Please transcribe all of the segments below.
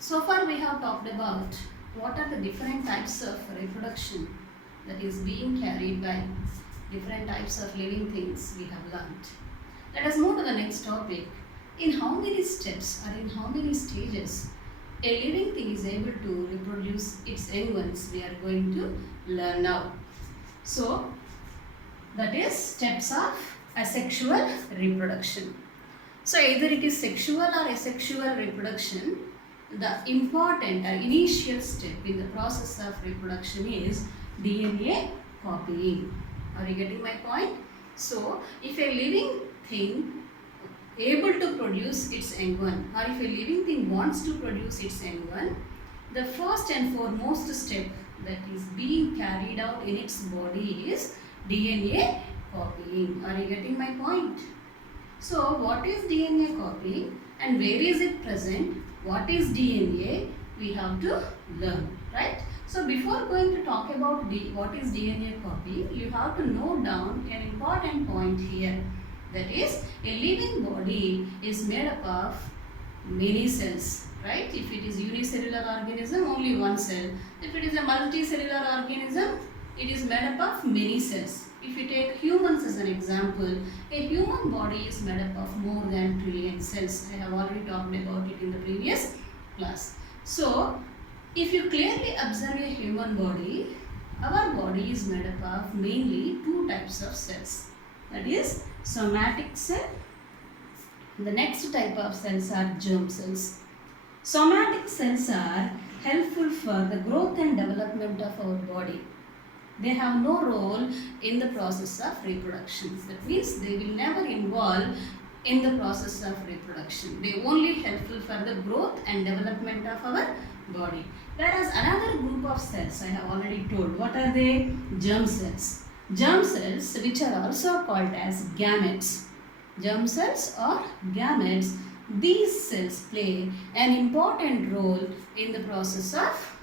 So far we have talked about what are the different types of reproduction that is being carried by different types of living things we have learnt. Let us move to the next topic. In how many steps or in how many stages a living thing is able to reproduce its young ones, we are going to learn now. So that is steps of asexual reproduction. So either it is sexual or asexual reproduction, the important or initial step in the process of reproduction is DNA copying. Are you getting my point? So if a living thing able to produce its young one, or if a living thing wants to produce its young one, the first and foremost step that is being carried out in its body is DNA copying. Are you getting my point? So what is DNA copying and where is it present? What is DNA? We have to learn, right? So before going to talk about what is DNA copying, you have to note down an important point here. That is, a living body is made up of many cells, right? If it is unicellular organism, only one cell. If it is a multicellular organism, it is made up of many cells. If you take humans as an example, a human body is made up of more than trillion cells. I have already talked about it in the previous class. So, if you clearly observe a human body, our body is made up of mainly two types of cells. That is somatic cell. The next type of cells are germ cells. Somatic cells are helpful for the growth and development of our body. They have no role in the process of reproduction. That means they will never involve in the process of reproduction. They only helpful for the growth and development of our body. Whereas another group of cells, I have already told. What are they? Germ cells. Germ cells, which are also called as gametes. Germ cells or gametes, these cells play an important role in the process of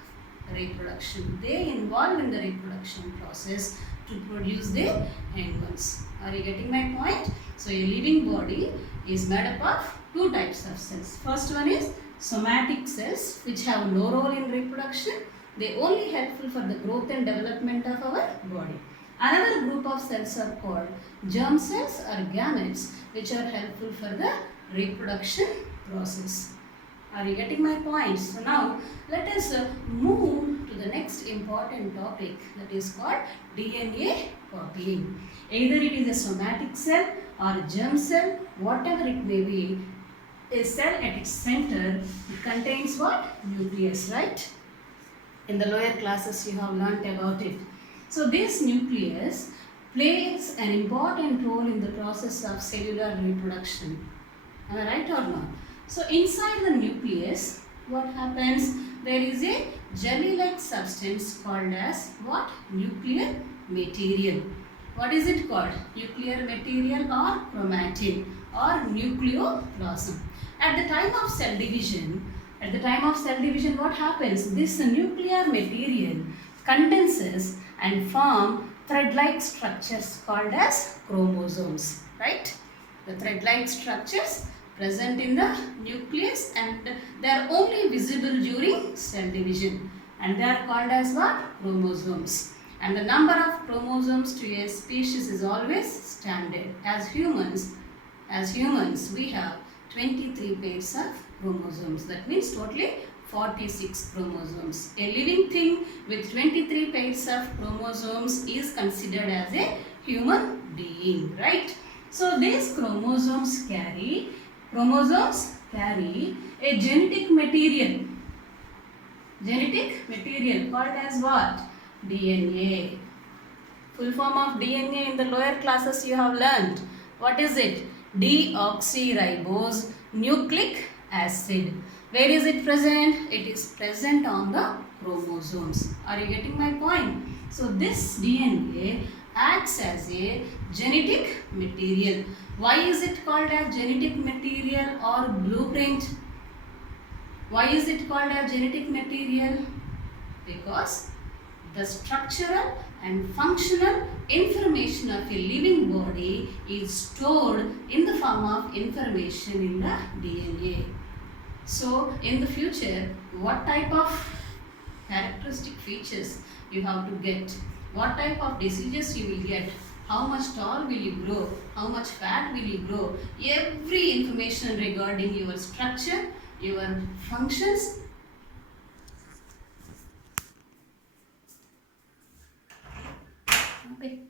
reproduction. They involve in the reproduction process to produce their young ones. Are you getting my point? So a living body is made up of two types of cells. First one is somatic cells, which have no role in reproduction. They only helpful for the growth and development of our body. Another group of cells are called germ cells or gametes, which are helpful for the reproduction process. Are you getting my point? So now let us move to the next important topic, that is called DNA copying. Either it is a somatic cell or a germ cell, whatever it may be, a cell at its center contains what? Nucleus, right? In the lower classes you have learnt about it. So this nucleus plays an important role in the process of cellular reproduction. Am I right or not? So inside the nucleus, what happens? There is a jelly-like substance called as what? Nuclear material. What is it called? Nuclear material or chromatin or nucleoplasm. At the time of cell division, what happens? This nuclear material condenses and form thread-like structures called as chromosomes, right? The thread-like structures present in the nucleus and they are only visible during cell division and they are called as what? Chromosomes. And the number of chromosomes to a species is always standard. As humans we have 23 pairs of chromosomes. That means totally 46 chromosomes. A living thing with 23 pairs of chromosomes is considered as a human being, right? So these chromosomes carry a genetic material called as what? DNA. Full form of DNA in the lower classes you have learned. What is it? Deoxyribose nucleic acid. Where is it present? It is present on the chromosomes. Are you getting my point? So this DNA acts as a genetic material. Why is it called as genetic material or blueprint? Why is it called as genetic material? Because the structural and functional information of a living body is stored in the form of information in the DNA. So in the future, what type of characteristic features you have to get, what type of diseases you will get, how much tall will you grow, how much fat will you grow, every information regarding your structure, your functions. Okay.